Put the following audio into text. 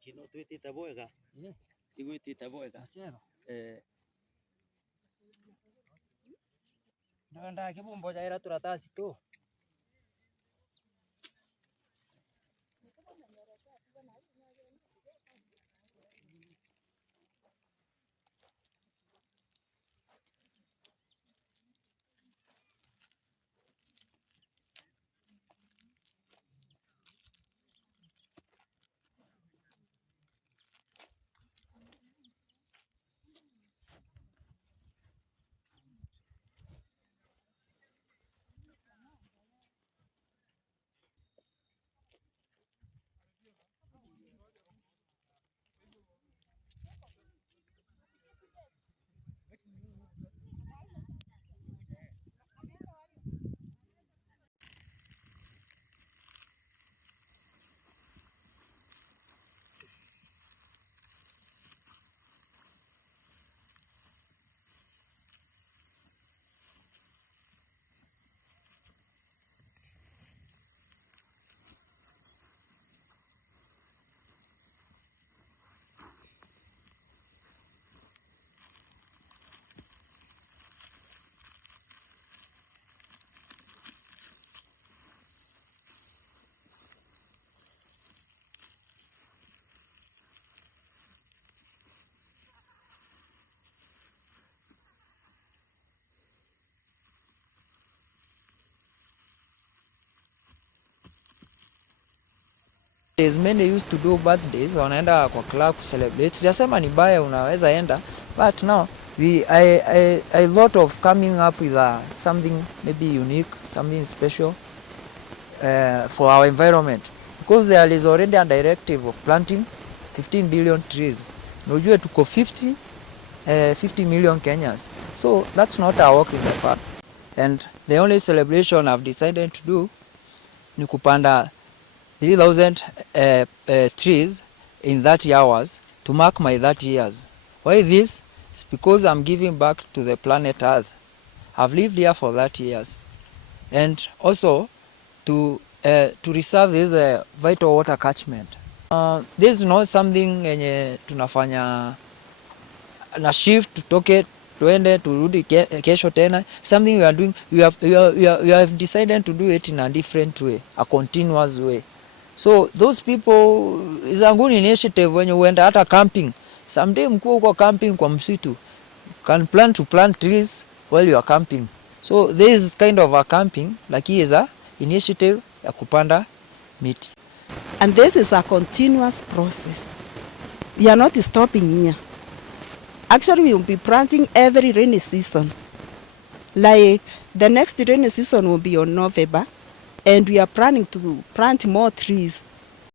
kino twitite bwega igwitite bwega ndanda kibumbo jaira turatasi tu Many used to do birthdays, wanaenda kwa club to celebrate. Sijasema ni baya, unaweza enda, but now I thought of coming up with something maybe unique, something special for our environment, because there is already a directive of planting 15 billion trees. Unajua tuko 50 million Kenyans, so that's not a walk in the park. And the only celebration I've decided to do ni kupanda 3,000 trees in 30 hours to mark my 30 years. Why this? It's because I'm giving back to the planet Earth. I've lived here for 30 years. And also to reserve this vital water catchment. This is not something yenye tunafanya na shift tutoke tuende turudi kesho tena. Something we are doing, we have decided to do it in a different way, a continuous way. So those people is a good initiative. When you went hata camping, someday mkuu uko camping kwa msitu, can plan to plant trees while you are camping. So this is kind of a camping, like he is a initiative ya kupanda miti. And this is a continuous process. We are not stopping here. Actually, we will be planting every rainy season. Like the next rainy season will be on November, and we are planning to plant more trees